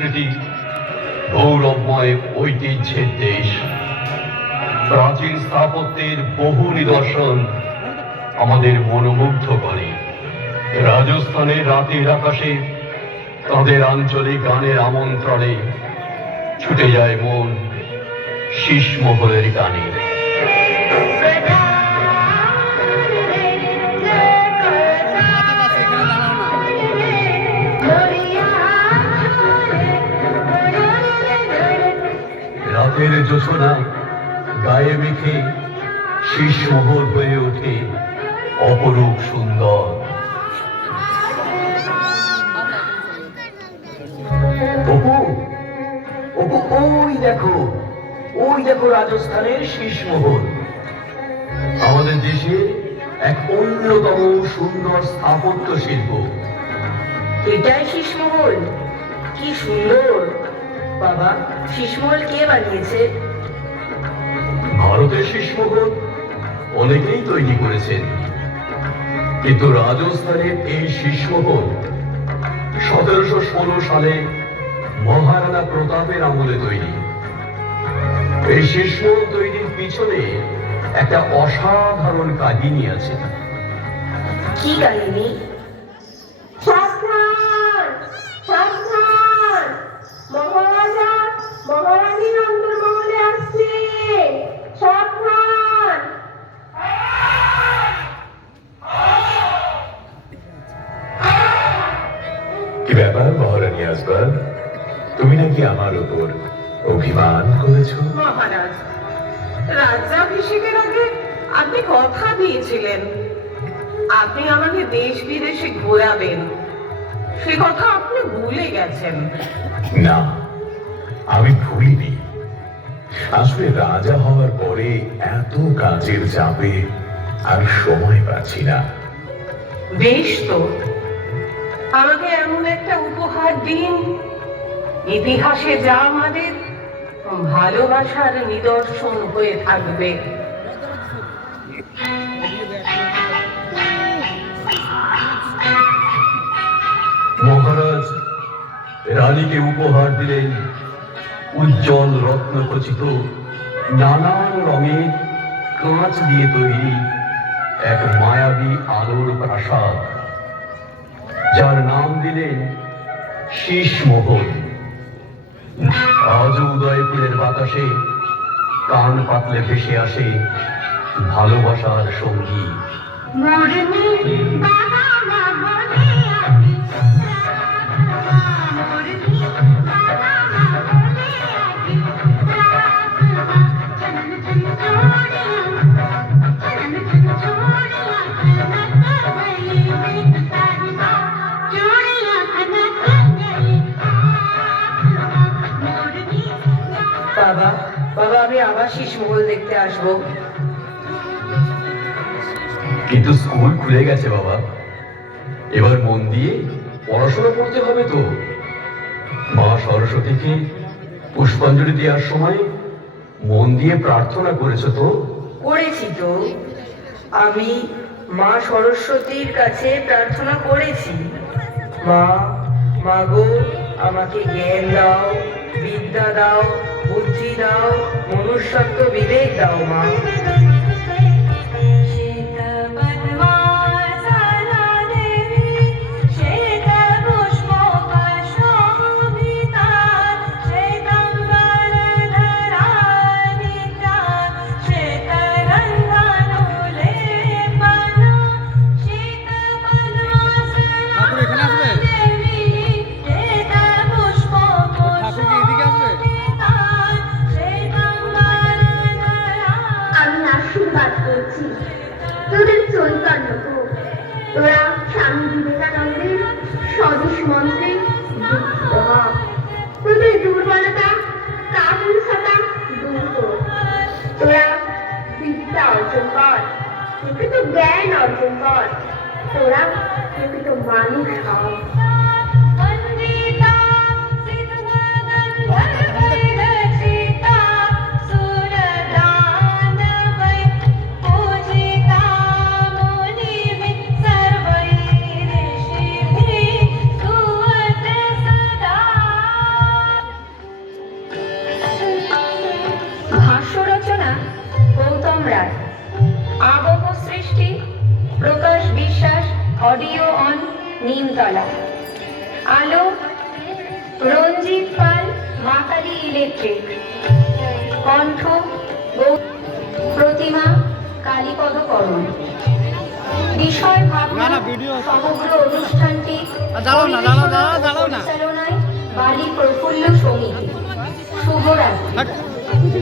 সংস্কৃতি, গৌরবময় ঐতিহ্যের দেশ। প্রাচীন স্থাপত্যের বহু নিদর্শন আমাদের মনোমুগ্ধ করে। রাজস্থানের রাতের আকাশে তাদের আঞ্চলিক গানের আমন্ত্রণে ছুটে যায় মন শীষমহলের গানে। রাতের জোছনা গায়ে মেখে শীষমহল হয়ে ওঠে অপরূপ সুন্দর। অপু, অপু, ওই দেখো রাজস্থানের শীষমহল, আমাদের দেশে এক অন্যতম সুন্দর স্থাপত্য শিল্প। এটাই শীষমহল? কি সুন্দর! বাবা, শীষমহল কে বানিয়েছে? ভারতের শীষমহল অনেকেই তৈরি করেছেন, কিন্তু রাজস্থানের এই শীষমহল 1716 সালে মহারাণা প্রতাপের আমলে তৈরি। এই শীষমহল তৈরির পিছনে একটা অসাধারণ কাহিনী আছে। কি কাহিনী? মহারাজা মহারানীর অন্তর্মহলে আসছে, সাবধান! কি ব্যাপার মহারানী আসবাব, তুমি নাকি আমার উপর অভিমান করেছ? মহারাজ, রাজ্যাভিষেকের আগে আপনি কথা দিয়েছিলেন আপনি আমাকে দেশ বিদেশে ঘোরাবেন। সে কথা আপনি ভুলে গেছেন। না, আমি ভুলিনি। আসলে রাজা হওয়ার পরে এত কাজের চাপে আমি সময় পাচ্ছি না। বেশ তো, আমাকে এমন একটা উপহার দিন ইতিহাসে যা আমাদের ভালোবাসার নিদর্শন হয়ে থাকবে। মহারাজ রানীকে উপহার দিলেন উজ্জ্বল রত্নখচিত নানান রঙের কাঁচ দিয়ে তৈরি এক মায়াবী আলোর প্রাসাদ, যার নাম দিলেন শীষমহল। আজ উদয়পুরের বাতাসে কান পাতলে ভেসে আসে ভালোবাসার সঙ্গীত। বাবা, আমি আবার শীষমহল দেখতে আসবো। কিন্তু স্কুল খুলে গেছে বাবা, এবার মন দিয়ে পড়াশোনা করতে হবে তো। মা সরস্বতীকে পুষ্পাঞ্জলি দেওয়ার সময় মন দিয়ে প্রার্থনা করেছো তো? করেছি তো, আমি মা সরস্বতীর কাছে প্রার্থনা করেছি। মা গো, আমাকে জ্ঞান দাও, বিদ্যা দাও, বুদ্ধি দাও, মনুষ্যত্ব বিবেক দাও মা। তোদের চৈতন্য হোক, তোরা স্বামী বিবেকানন্দের স্বদেশ মন্ত্রে দীক্ষিত হ। তোদের দুর্বলতা কাপুরুষতা দূর কর। তোরা বিদ্যা অর্জন কর, প্রকৃত জ্ঞান অর্জন কর। তোরা প্রকৃত মানুষ হও। অরিন্দম রায়। আবহ সৃষ্টি প্রকাশ বিশ্বাস, অডিও অন নিমতলা। আলো রঞ্জিত পাল, মাকালি ইলেকট্রিক। কণ্ঠ প্রতিমা কালীপদ করণ। বিষয় ভাবনা সমগ্র অনুষ্ঠানটি পরিচালনায় বালি প্রফুল্ল সমিতি। শুভরাত্রি।